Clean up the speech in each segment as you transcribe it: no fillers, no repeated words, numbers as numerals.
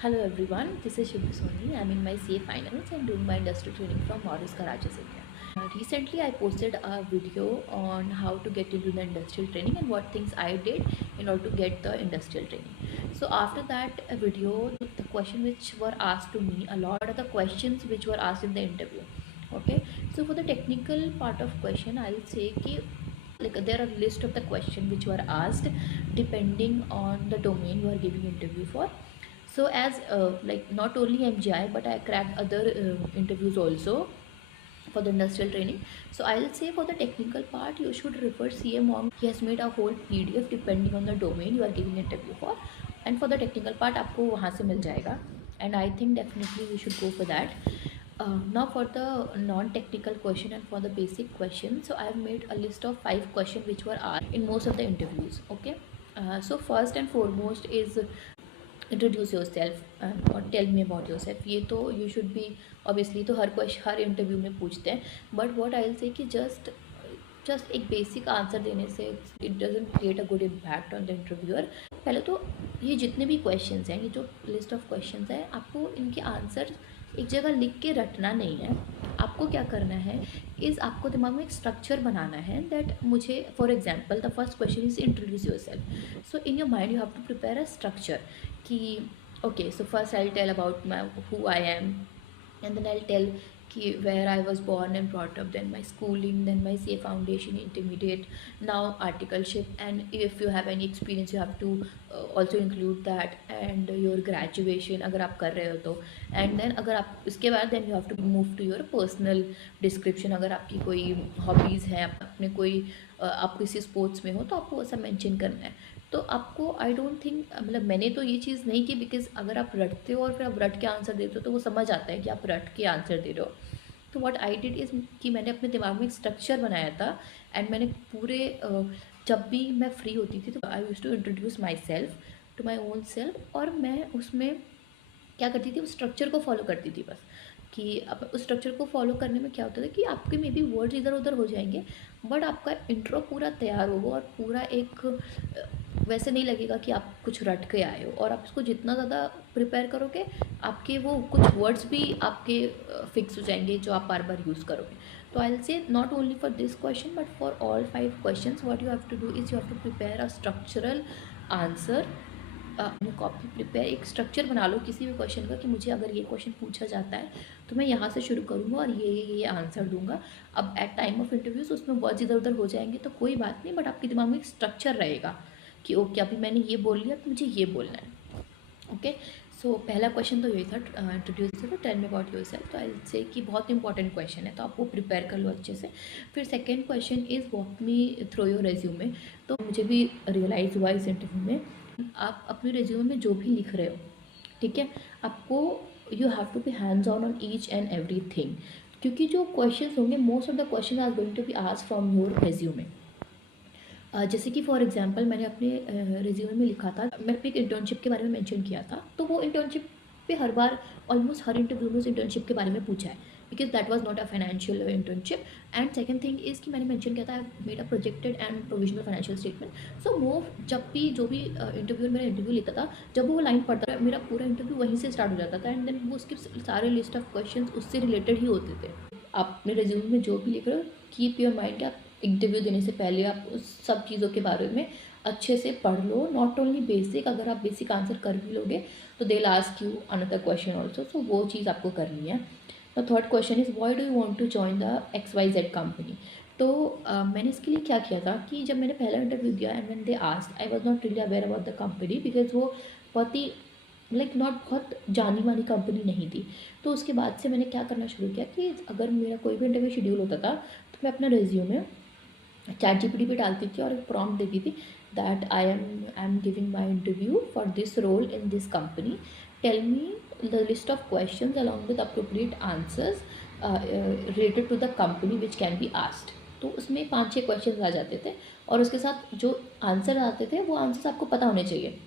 Hello everyone, this is Shubhu Soni. I'm in my CA finals and doing my industrial training from Maurus Karachi, India. Recently, I posted a video on how to get into the industrial training and what things I did in order to get the industrial training. So after that video, the question which were asked to me, a lot of the questions which were asked in the interview. Okay, so for the technical part of question, I'll say ki like there are list of the question which were asked depending on the domain you are giving interview for. So as like not only MGI but I cracked other interviews also for the industrial training. So I'll say for the technical part you should refer CA Monk. He has made a whole PDF depending on the domain you are giving interview for, and for the technical part आपको वहाँ से मिल जाएगा, and I think definitely we should go for that. Now for the non-technical question and for the basic question, so I have made a list of 5 questions which were asked in most of the interviews. Okay, so first and foremost is introduce yourself और tell me about yourself. ये तो you should be obviously, तो हर interview में पूछते हैं, but what I will से कि just एक बेसिक आंसर देने से it doesn't create a good impact on the interviewer. पहले तो ये जितने भी क्वेश्चंस हैं, ये जो लिस्ट ऑफ क्वेश्चंस हैं, आपको इनके आंसर एक जगह लिख के रटना नहीं है. आपको क्या करना है इज़ आपको दिमाग में एक स्ट्रक्चर बनाना है दैट मुझे, for example the first question is introduce yourself. So in your mind you have to prepare a structure कि okay, so first I'll tell about who I am, and then I'll tell कि where I was born and brought up, then my schooling, then my CA foundation intermediate, now articleship, and if you have any experience you have to also include that, and your graduation अगर आप कर रहे हो तो, and then अगर आप इसके बाद then you have to move to your personal description. अगर आपकी कोई hobbies हैं, अपने कोई आप किसी स्पोर्ट्स में हो तो आपको ऐसा मेंशन करना है. तो आपको आई डोंट थिंक, मतलब मैंने तो ये चीज़ नहीं की, बिकॉज अगर आप रटते हो और फिर आप रट के आंसर देते हो तो वो समझ आता है कि आप रट के आंसर दे रहे हो. तो व्हाट आई डिड इज़ कि मैंने अपने दिमाग में एक स्ट्रक्चर बनाया था, एंड मैंने पूरे जब भी मैं फ्री होती थी तो I used to introduce myself to my own self, और मैं उसमें क्या करती थी, उस स्ट्रक्चर को फॉलो करती थी बस. कि अब उस स्ट्रक्चर को फॉलो करने में क्या होता था कि आपके मे बी वर्ड्स इधर उधर हो जाएंगे, बट आपका इंट्रो पूरा तैयार होगा और पूरा एक वैसे नहीं लगेगा कि आप कुछ रट के आए हो. और आप इसको जितना ज़्यादा प्रिपेयर करोगे, आपके वो कुछ वर्ड्स भी आपके फिक्स हो जाएंगे जो आप बार बार यूज़ करोगे. तो I will say not only for this question but for all 5 questions what you have to do is you have to prepare a structural answer. अपनी कॉपी प्रिपेयर, एक स्ट्रक्चर बना लो किसी भी क्वेश्चन का कि मुझे अगर ये क्वेश्चन पूछा जाता है तो मैं यहाँ से शुरू करूँगा और ये आंसर दूंगा. अब एट टाइम ऑफ इंटरव्यूज़ उसमें वर्ड्स इधर उधर हो जाएंगे तो कोई बात नहीं, बट आपके दिमाग में एक स्ट्रक्चर रहेगा कि ओके अभी मैंने ये बोल लिया तो मुझे ये बोलना है. ओके, सो पहला क्वेश्चन तो यही था, introduce to tell me about yourself. तो आई से कि बहुत इंपॉर्टेंट क्वेश्चन है तो आप वो प्रिपेयर कर लो अच्छे से. फिर second question is walk me through your resume. तो मुझे भी रियलाइज़ हुआ इस इंटरव्यू में, आप अपने रेज्यूमे में जो भी लिख रहे हो, ठीक है, आपको you have to be hands on each and every thing, क्योंकि जो क्वेश्चन होंगे most of the question are going to be asked from your resume. जैसे कि फॉर एग्जांपल मैंने अपने रिज्यूमे में लिखा था, मैंने एक इंटर्नशिप के बारे में मेंशन किया था, तो वो इंटर्नशिप पे हर बार ऑलमोस्ट हर इंटरव्यू में उस इंटर्नशिप के बारे में पूछा है, because that was not a financial internship. And second thing is कि मैंने मेंशन किया था made a projected and provisional financial statement. So वो जब भी जो भी इंटरव्यूअर मेरा इंटरव्यू लेता था, जब वो लाइन पढ़ता था मेरा पूरा इंटरव्यू वहीं से स्टार्ट हो जाता था, एंड देन वो उसके सारे लिस्ट ऑफ क्वेश्चन उससे रिलेटेड ही होते थे. आप अपने रिज्यूमे में जो भी लिख रहे हो, कीप योर माइंड, आप इंटरव्यू देने से पहले आप उस सब चीज़ों के बारे में अच्छे से पढ़ लो. नॉट ओनली बेसिक, अगर आप बेसिक आंसर कर भी लोगे तो they ask you another question also, so वो चीज़ आपको करनी है. The third question is why do you want to join the XYZ company. तो मैंने इसके लिए क्या किया था कि जब मैंने पहला इंटरव्यू दिया and when they asked I was not really aware about the company, because वो बहुत ही लाइक नॉट बहुत जानी मानी कंपनी नहीं थी. तो उसके बाद से मैंने क्या करना शुरू किया कि अगर मेरा कोई भी इंटरव्यू शेड्यूल होता था तो मैं अपना रिज्यूमे ChatGPT पे डालती थी और एक प्रॉम्प्ट देती थी that I am giving my interview for this role in this company, tell me the list of question along with appropriate answers related to the company which can be asked. तो उसमें 5-6 question आ जाते थे और उसके साथ जो answer आते थे वो आंसर्स आपको पता होने चाहिए.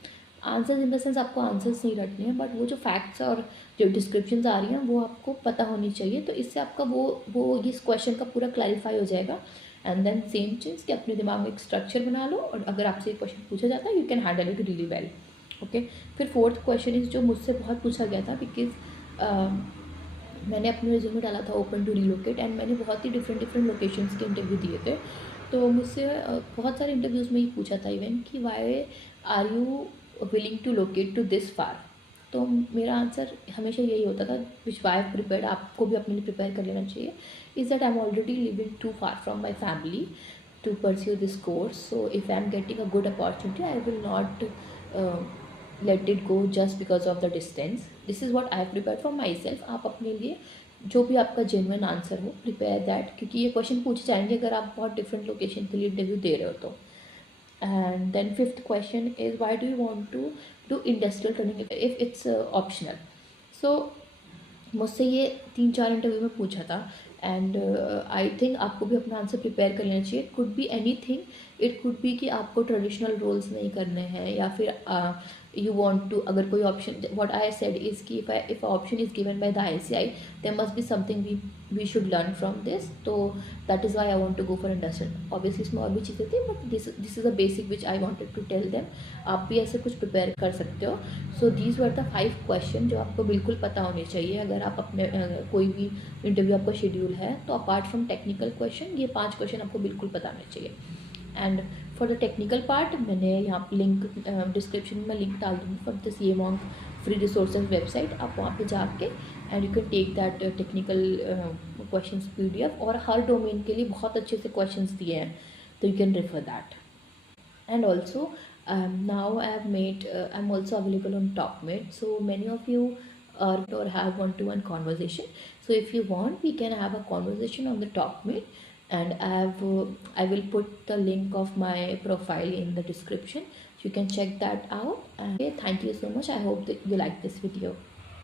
आंसर्स इन द सेंस आपको आंसर्स नहीं रटने हैं, बट वो जो फैक्ट्स और जो डिस्क्रिप्शंस आ रही हैं वो आपको पता होनी चाहिए. तो इससे आपका वो इस क्वेश्चन का पूरा क्लैरिफाई हो जाएगा. एंड देन सेम चीज़ कि अपने दिमाग में एक स्ट्रक्चर बना लो और अगर आपसे एक क्वेश्चन पूछा जाता है you can handle it really well. Okay. फिर फोर्थ क्वेश्चन इज जो मुझसे बहुत पूछा गया था, बिकॉज मैंने अपने रिज्यूमे डाला था ओपन टू रिलोकेट, एंड मैंने बहुत ही डिफरेंट डिफरेंट लोकेशंस के इंटरव्यू दिए थे। तो मुझसे बहुत सारे इंटरव्यूज़ में ही पूछा था इवन कि why are you willing to locate to this far. तो मेरा आंसर हमेशा यही होता था, विच वाई प्रिपेयर्ड, आपको भी अपने लिए प्रिपेयर कर लेना चाहिए, is that I am already living too far from my family to pursue this course. So if I'm getting a good opportunity, I will not let it go just because of the distance. This is what I have prepared for myself. आप अपने लिए जो भी आपका genuine answer हो, prepare that, क्योंकि ये question पूछे जाएंगे अगर आप बहुत डिफरेंट लोकेशन के लिए इंटरव्यू दे रहे हो तो। And then fifth question is why do you want to do industrial training if it's optional. So मुझसे ये 3-4 इंटरव्यू में पूछा था, एंड आई थिंक आपको भी अपना आंसर प्रिपेयर कर लेना चाहिए। It could be any thing, it could be कि आपको ट्रेडिशनल रोल्स नहीं करने हैं, या फिर यू वांट टू, अगर कोई option, what I said is कि if option is given by the ICI, there must be something we should learn from this. तो that is why I want to go for industrial. Obviously इसमें और भी चीज़ें थी, but this is a basic which I wanted to tell them. आप भी ऐसे कुछ प्रिपेयर कर सकते हो। So these were the 5 question जो आपको बिल्कुल पता होने चाहिए अगर आप अपने कोई भी इंटरव्यू आपका शेड्यूल है तो। अपार्ट फ्रॉम टेक्निकल क्वेश्चन, ये 5 क्वेश्चन आपको बिल्कुल पता होने चाहिए। And for the technical part, मैंने यहाँ पर लिंक डिस्क्रिप्शन में लिंक डाल दूँगी for this Yemonk free resources website. आप वहाँ पे जाके and you can take that technical questions PDF, और हर डोमेन के लिए बहुत अच्छे से क्वेश्चंस दिए हैं, तो you can refer that. And also now I have made I'm also available on TopMate, so many of you are or have one-to-one conversation. So if you want, we can have a conversation on the TopMate, and I will put the link of my profile in the description, so you can check that out. And okay, thank you so much. I hope that you like this video.